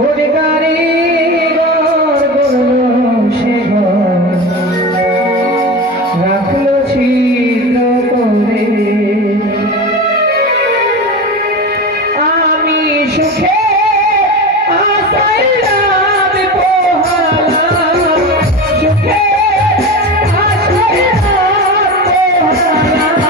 অধিকারী ঘর গড়ল সে ঘর রাখলো ছিদ্র করে আমি সুখে আশায় রাত পোহালাম সুখে আশায় রাত পোহালাম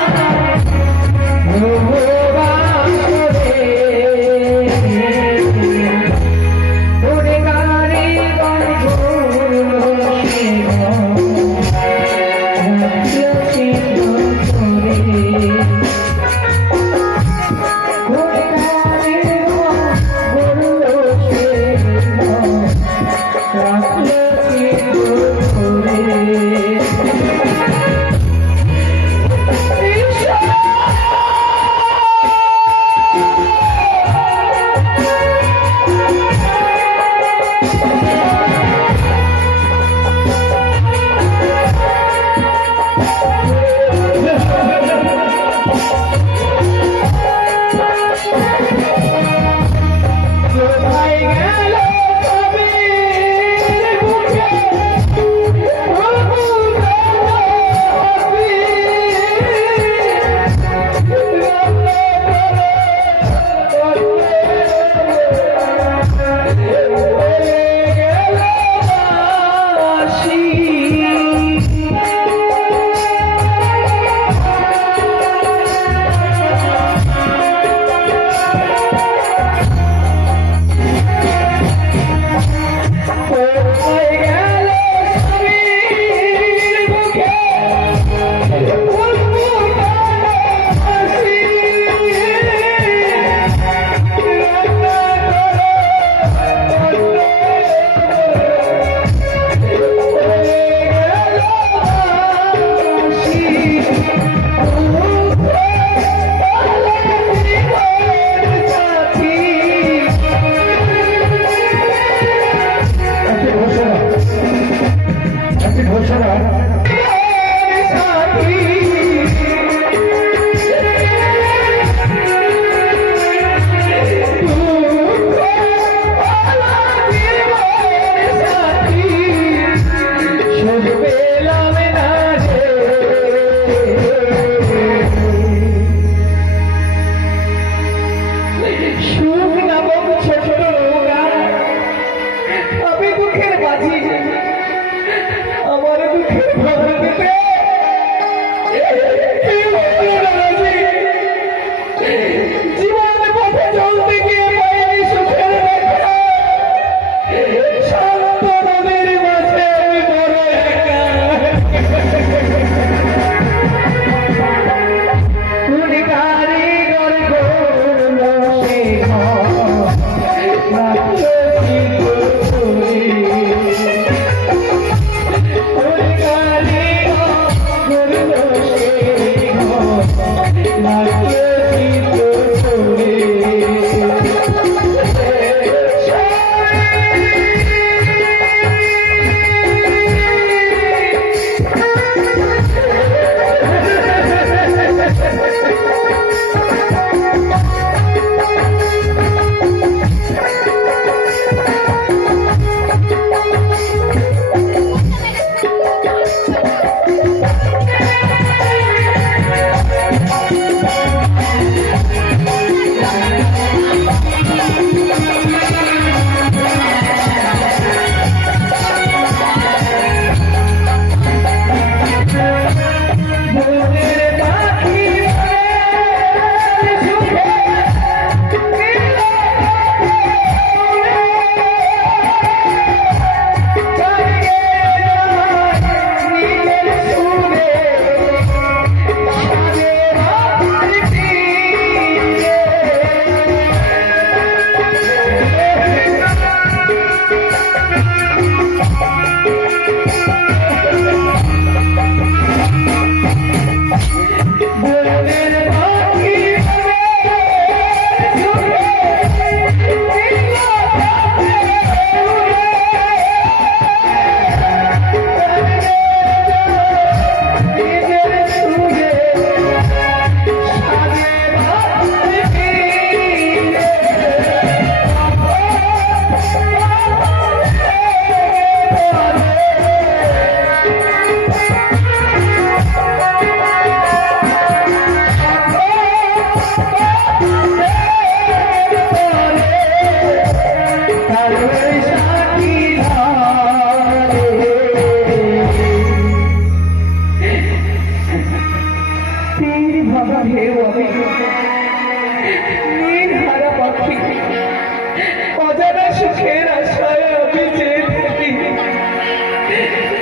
সুখের আশায় আমি চেয়ে থাকি,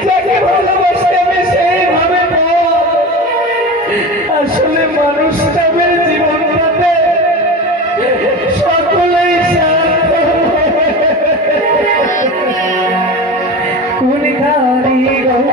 যাকে ভালোবাসি আমি সেইভাবে আসলে মানুষটাদের জীবনটাতে সকলেই শান্ত। কোন কারিগর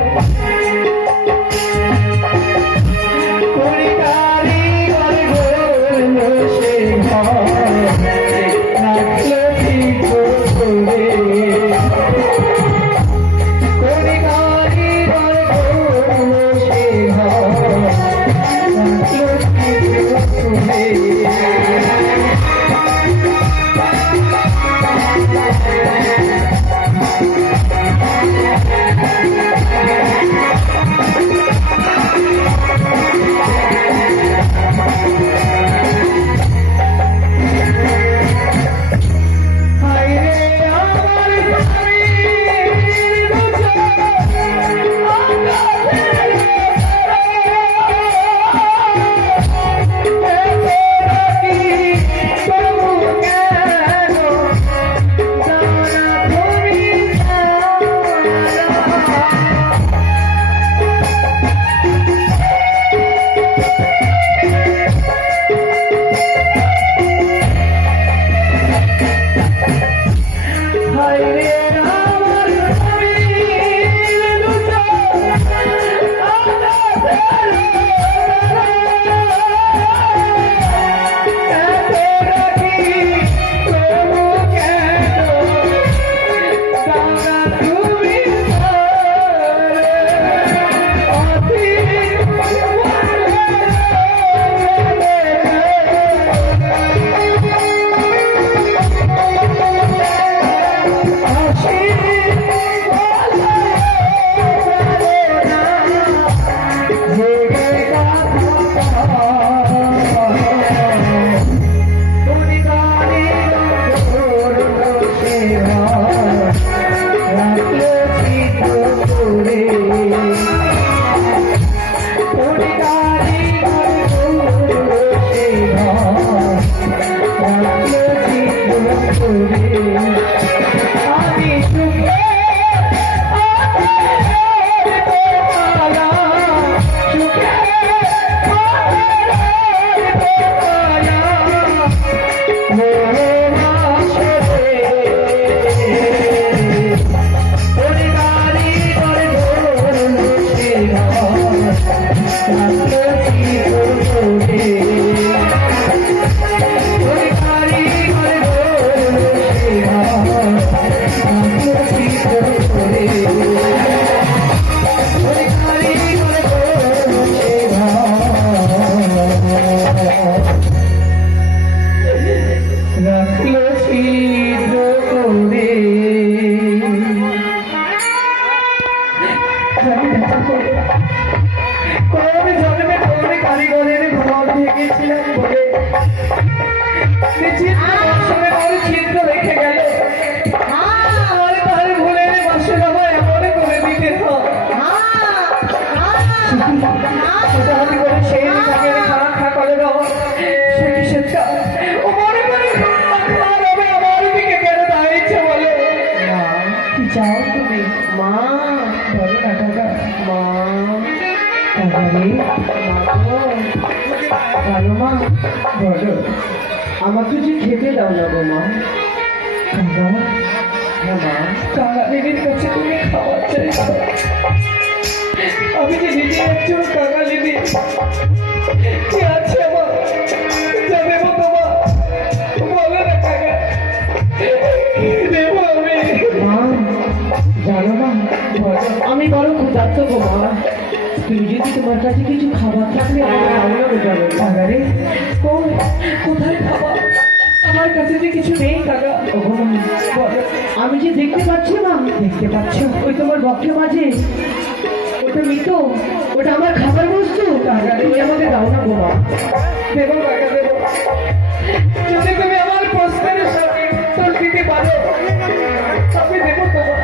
চাও তুমি মা? বলো না কাকা। মা কাকারে ভালো মা বলো, আমাকে যে খেতে দাও না গো মা। কাকা হ্যাঁ মা, কালা দিদির কাছে তুমি খাওয়া চাইছো, আমি যে দিদি একজন কাকা দিদি কি আছে আমার যা দেবো তোমার, বলো না কাকা কি দেবো আমি? মা জানো মা বলো, আমি বড় ক্ষুধার্ত গো মা। তুমি যদি তোমার কাছে কিছু খাবার থাকলে আমাকে ভালো লাগে জানো কাকারে। কোথায় খাওয়া? আমার কাছে যে কিছু নেই কাকা। আমি যে দেখতে পাচ্ছি মা, দেখতে পাচ্ছ ওই তোমার বক্ষে মাঝে ওটা মৃত, ওটা আমার খাবার বস্তু। কাকারে তুমি আমাকে দাও না গো মা। দেবো কাকা দেবো, যদি তুমি আমার প্রশ্নের সঠিক উত্তর দিতে পারো আমি দেবো তোমার।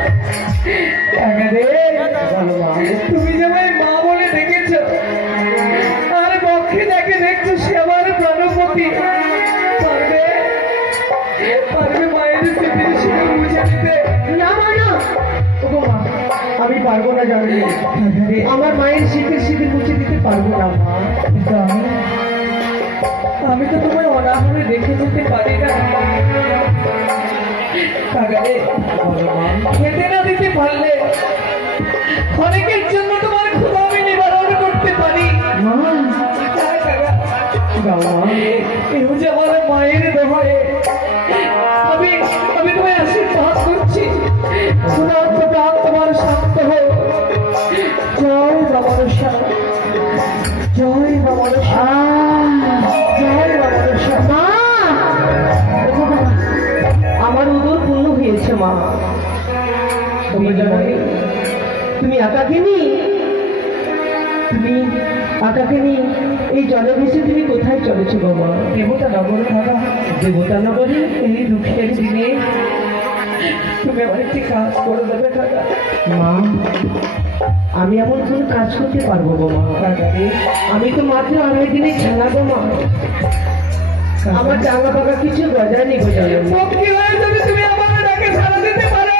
কাকা রে, তুমি যে আমায় মা বলে দেখেছো, আর বক্ষে যাকে দেখছো সে আমার প্রাণপতি। পারবে পারবে মায়ের স্মৃতির শিখে পারবো না জানি আমার মায়ের শীতের শীতে মুছে দিতে পারবো না মা কিন্তু আমি তো তোমায় অনাহারে দেখে যেতে পারি না কাকারে, খেতে না দিতে পারলে অনেকের জন্য তোমার ক্ষুধা আমি নিবারণ করতে পারি। মা হ্যাঁ কাকা, যাও মা এও যে আমার মায়ের দোহারে আমি আমি তোমায় আশীর্বাদ করছি, তোমার প্রাণ তোমার শান্ত হোক। জয় বাবা, জয় বাবা, জয় বাবা। মা ওগো বাবা, আমার উদর পূর্ণ হয়েছে মা তুমি একাকিনী, তুমি একাকিনী এই জলে ভেসে তুমি কোথায় চলেছো বাবা? দেবতা নগরে বাবা, দেবতা নগরে? এই দুঃখের দিনে তুমি আমার একটি কাজ করে দেবে কাকা। মা আমি এমন কোন কাজ করতে পারবো গো মা? কাকারে, আমি তো মাত্র 2 দিনের খেলা গো মা, আমার জামা পাকা কিছু গজায়নি গো জানো। পক্ষী হয়ে যদি তুমি আমাকে ডাকে সাড়া দিতে পারো,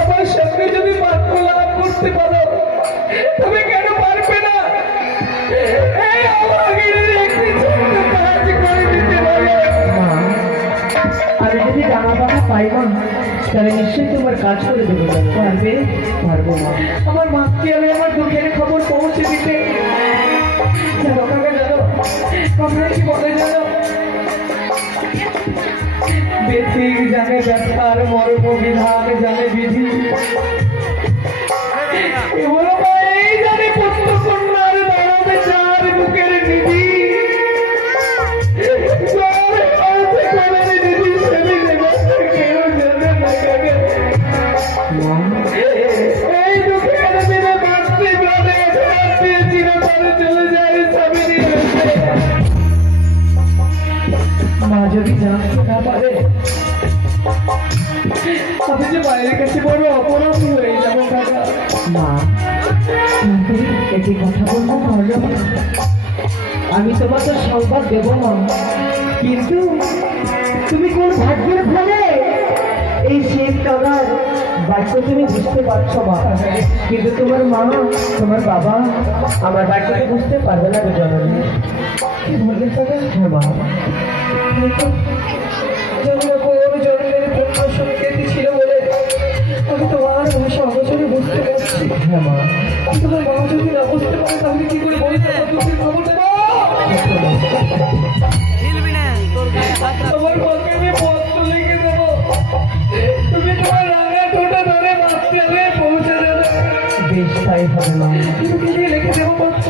আমার সঙ্গে যদি বাক্য লাভ করতে পারো, তুমি কেন পারবে না? এই অভাগীদের একটি ছোট্ট কাজ করে দিতে পারো। মা আমি যদি জামা পাকা পাই মা, তাহলে নিশ্চয়ই তোমার কাজ করে দেবো জানো। পারবে? পারবো মা। আমার মাকে আমি আমার দুঃখের খবর পৌঁছে দিতে জানো কাকা, জানো আপনারা কি বলে জানো, বেঠিক জানে ব্যথার মর্ম বিধান জানে বিধি, এগুলো এই জানে পুত্র কন্যার দাঁড়াবে চার বুকের নিধি, মা এই দুঃখের দিনে মাতৃব্রণে চিরতরে চলে যায় স্বামী। মা যদি জানতে না পারে আমি যে মায়ের কাছে বড় অপরাধী হয়ে যাবো কাকা। মা তুমি একটি কথা বলবো ভালো, আমি তোমাকে সংবাদ দেবো মা, কিন্তু তুমি কোন ভাগ্যের ফলে এই শেষ টাকার বাক্য তুমি বুঝতে পারছো মা, কিন্তু তোমার মা তোমার বাবা আমার বাক্যকে বুঝতে পারবে না গো জননী। কি বললেন কাকা? হ্যাঁ মা, জন্মের পুণ্য সংকেত ছিল বলে আমি তোমার ভাষা অবসরে বুঝতে পারছি। হ্যাঁ মা, তোমার মা যদি না বুঝতে পারে তাহলে কি করে বলতে দুঃখের খবর দেবো? তোমার মাকে আমি পত্র লিখে দেবো, তুমি তোমার রাঙা ঠোঁটা ধরে বাচ্চা হয়ে পৌঁছে দেবে। বেশ তাই হবে মা। কিন্তু কি দিয়ে লিখে দেবো পত্র?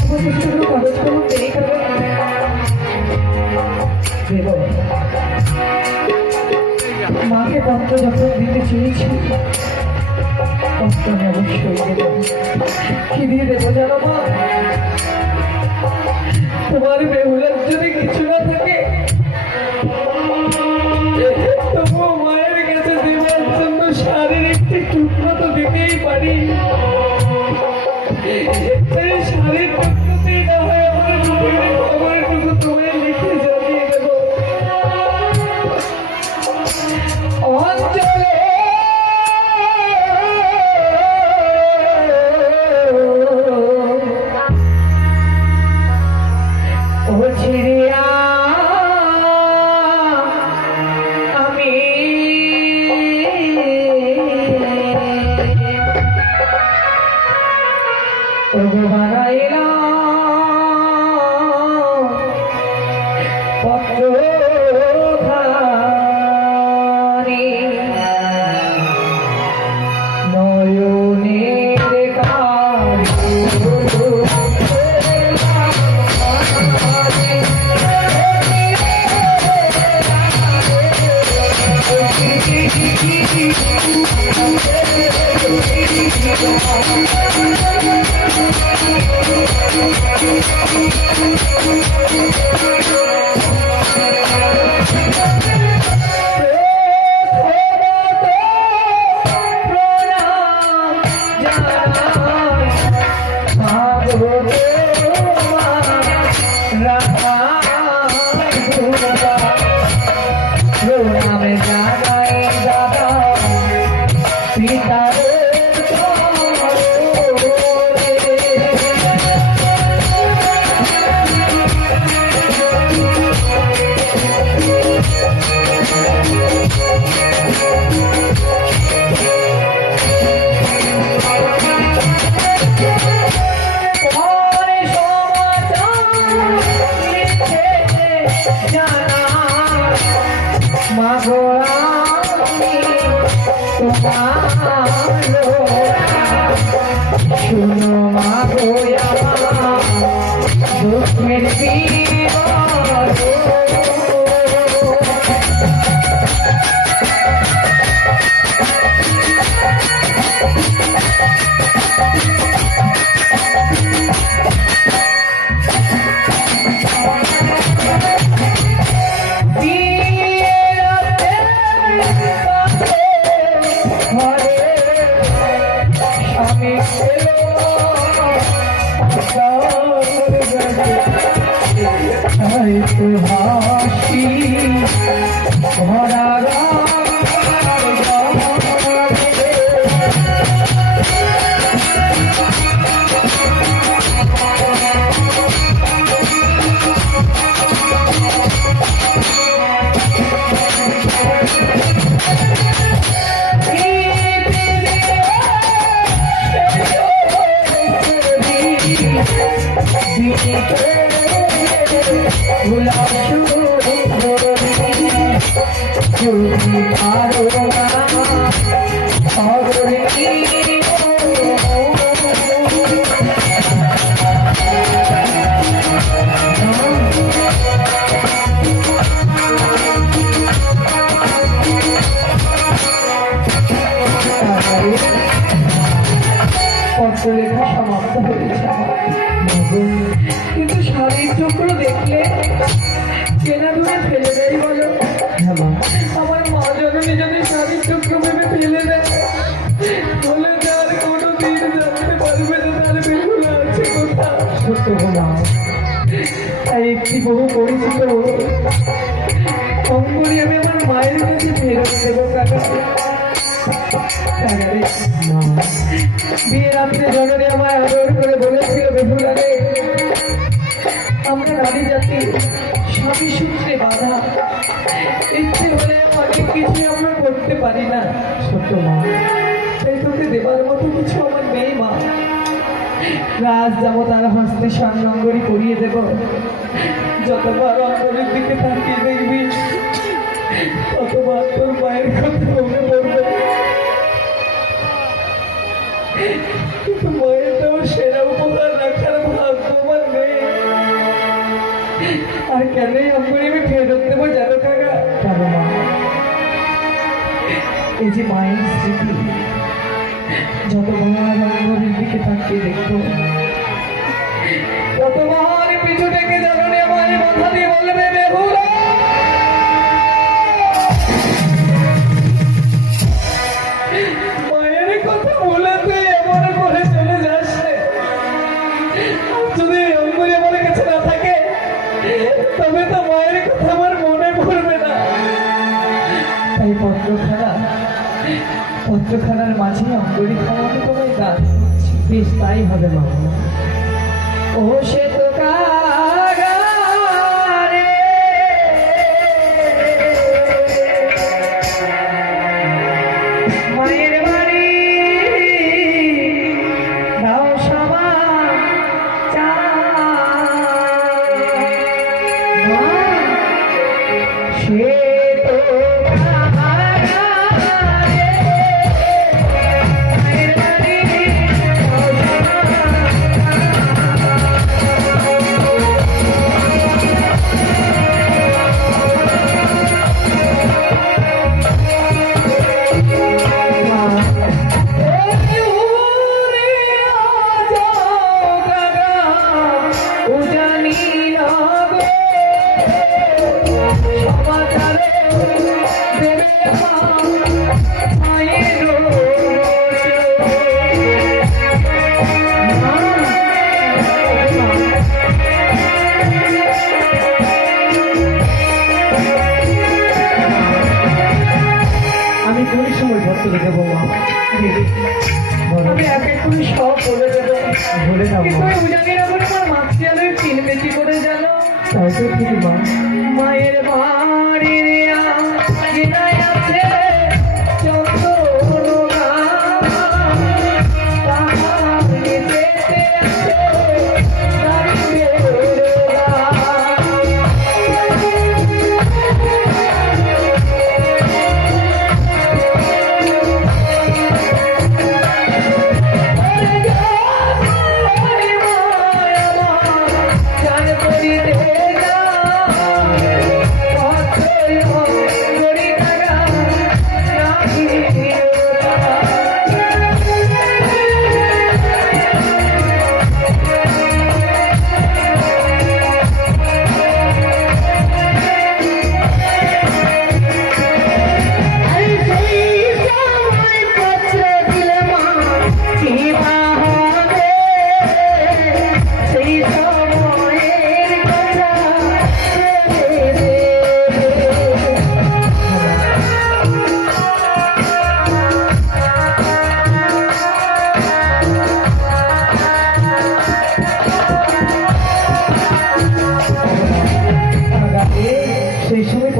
তোমার কাছে কোনো কাগজ কলম নেই কাকা? দেবো। মাকে পত্র যখন দিতে চেয়েছি পত্র আমি অবশ্যই দেবো। কি দিয়ে দেবো জানো মা? তোমার বেহুলার যদি কিছু না থাকে তবুও মায়ের কাছে দেওয়ার জন্য শাড়ির একটি টুকরো তো দিতেই পারি। এই শাড়ির টুকরোতেই না হয় আমার দুঃখের খবরটুকু তোমায় লিখে জানিয়ে দেবো। অঞ্চলে ও ছিড়িয়া মা গো আমি তোমার শুনো মা গো আমার দুঃখের বিবরণ। হাসি ভরা পত্রলেখা সমাপ্ত হয়েছে। কিন্তু শাড়ির চক্র দেখলে চেনা দূরে ফেলে দেয় বলো। আমার মা জননী যদি শাড়ির চক্র ভেবে ফেলে দেয় বলে তার কোনো দিন জানতে পারবে না তার বেগুলো আছে কোথাও। সত্য মা, তাই একটি বহু পরিচিত অঙ্গরি আমি আমার মায়ের কাছে ফেরত দেবো। বিয়ে রাত্রে জননী আমায় আদর করে বলেছিল, বেহুলারে আমরা নারী জাতি স্বামী সূত্রে বাধা, ইচ্ছে হলে অনেক কিছু আমরা করতে পারি না। সত্য মা, তাই তোকে দেবার মতো কিছু আমার নেই মা। রাজ যাবো তার হস্তে স্বর্ণাঙ্গরি পরিয়ে দেব। যতবার অঙ্গনের দিকে তাকিয়ে দেখবি ততবার তোর মায়ের কথা মনে পড়বে। কিন্তু মায়েরটাও সেরা উপকার রাখার ভাগ্য আমার নেই। আর কেনই অঙ্গরি আমি ফেরত দেবো জানো কাকা? কেন মা? এই যে মায়ের স্মৃতি, যতবার অঙ্গরির দিকে তাকিয়ে দেখবো ততবার পিছু থেকে জাননি আমার মাথা দিয়ে বলবে, বেহুলা মায়ের কথা বলে তুই এমন করে চলে যাস। যদি অঙ্গুরি আমার কাছে না থাকে তবে তো মায়ের কথা আমার মনে পড়বে না। তাই পত্রখানার মাঝে অঙ্গুরি খাওয়াতে তোমায় দান করছি। বেশ তাই হবে মা। ও সে তো মায়ের বাড়ি দাও সবা চা সে তো দেবো মা। আমি এক এক করে সব বলে দেবো। বলে যাবো উজানির আমার মাছ আলুর 3 বেশি করে জানো। তাই তো ঠিক মা। মায়ের বাড়ির আছে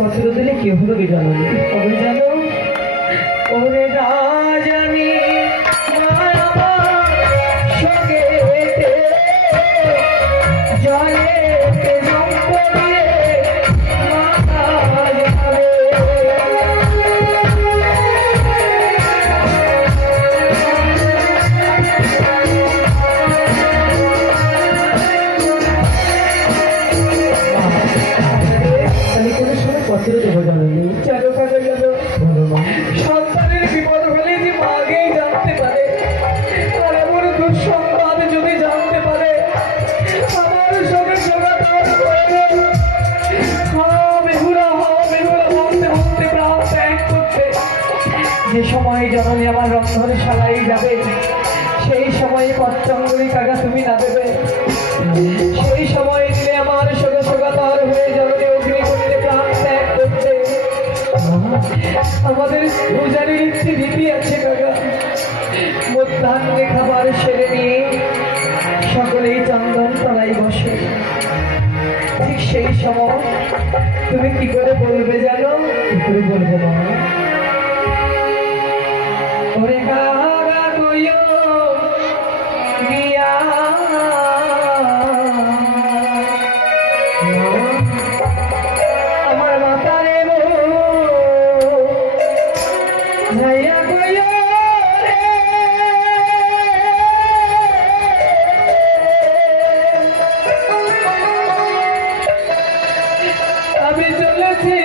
পত্র দিলে কি হলো গে জননী? তবে জানো ওরে না জানি মা আমার সঙ্গে জলে জঙ্গ দিয়ে মাথা যাবে। তাহলে কোনো সময় পত্র দেবো জননী? জানো কাজে জানো বলো মা। সন্তানের বিপদ হলে যে আগেই জানতে পারে, আর এমন দুঃসংবাদ যদি জানতে পারে আমার সঙ্গে যোগাযোগ করবে। বেহুলা বলতে বলতে প্রাণ ত্যাগ করতে যে সময় জননী আমার রন্ধনে শালাই যাবে, সেই সময় পত্রাঙ্গুলি কাকা তুমি না দেবে। সেই সময় দিলে আমার সঙ্গে সগাতর হয়ে জননী অগ্নিকুণ্ডে প্রাণ ত্যাগ করতে। আমাদের পূজারীর একটি রীতি আছে কাকা, মধ্যাহ্নে খাবার সেরে নিয়ে সকলেই চন্দন তলায় বসে। ঠিক সেই সময় তুমি কি করে বলবে জানো? কি করে বলবো মা? ওরে কাকা কইও গিয়া আমার মাতারে বউ যাইয়া কইও রে আমি চলেছি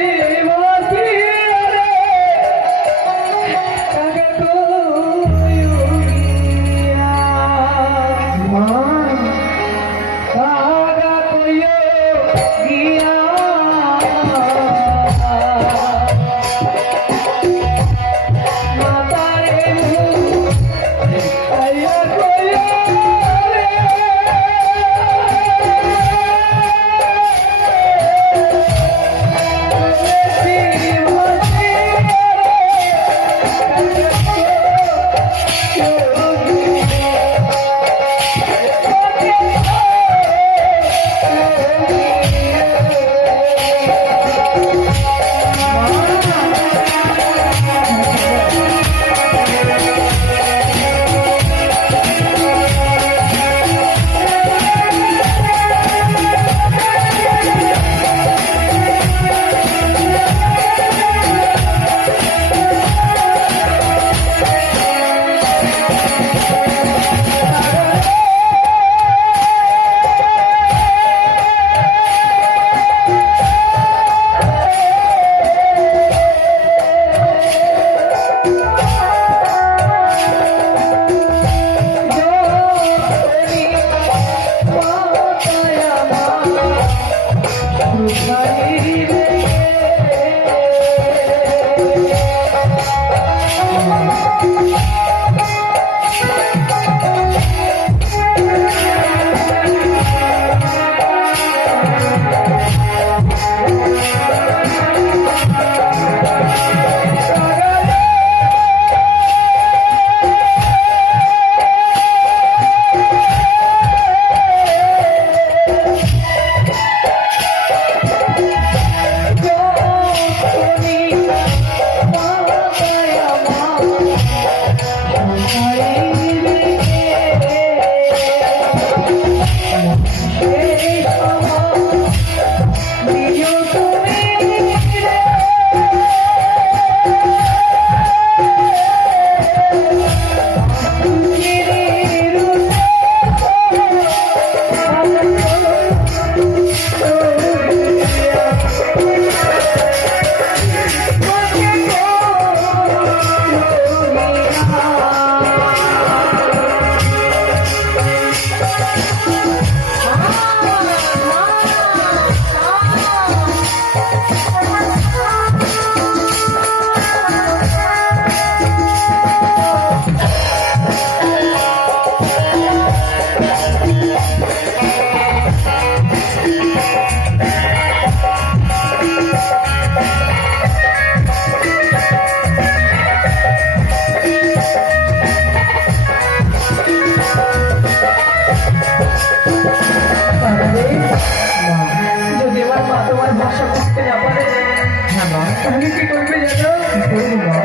আমি কি করবে জানো? কি করবো মা?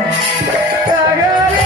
টাকা রে।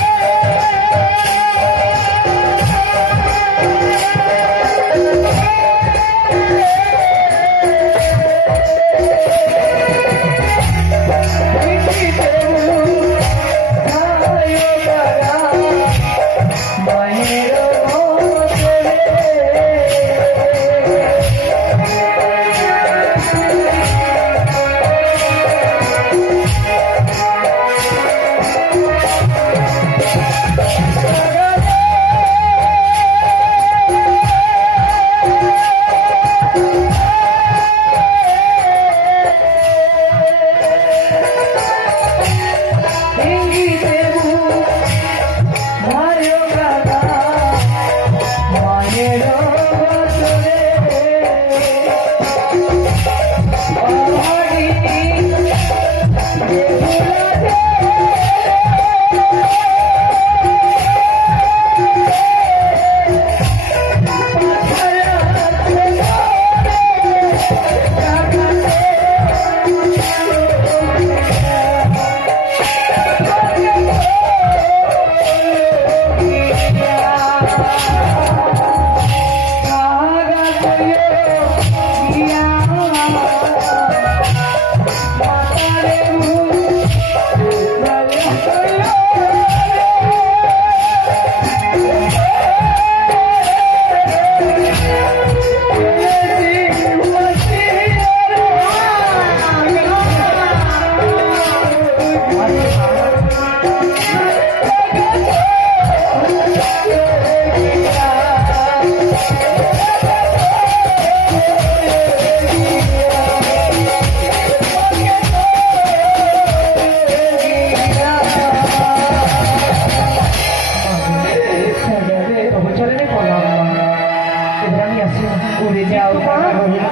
উড়ে যাও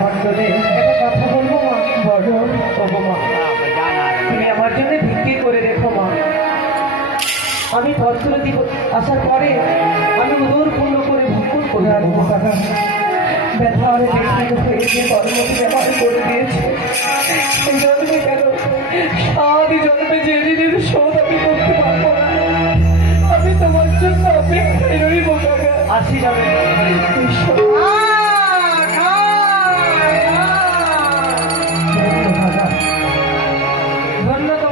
মন্ডলে। একটা কথা বলবো মা? বলো। ওগো মা, তুমি আমার জন্য ভিক্ষে করে রেখো মা। আমি পত্র দিব আসার পরে আমি উদর পূর্ণ করে ভক্ষণ করে আনবো। ব্যথা আর ব্যক্তিগত হয়ে যে কর্মটি ব্যবহার করে দিয়েছে, এই জন্মে কেন সাত জন্মে যে ঋণের শোধ আমি করতে পারবো না। আমি তোমার জন্য অপেক্ষায় রইব কাকা। আসি যাবে ঈশ্বর।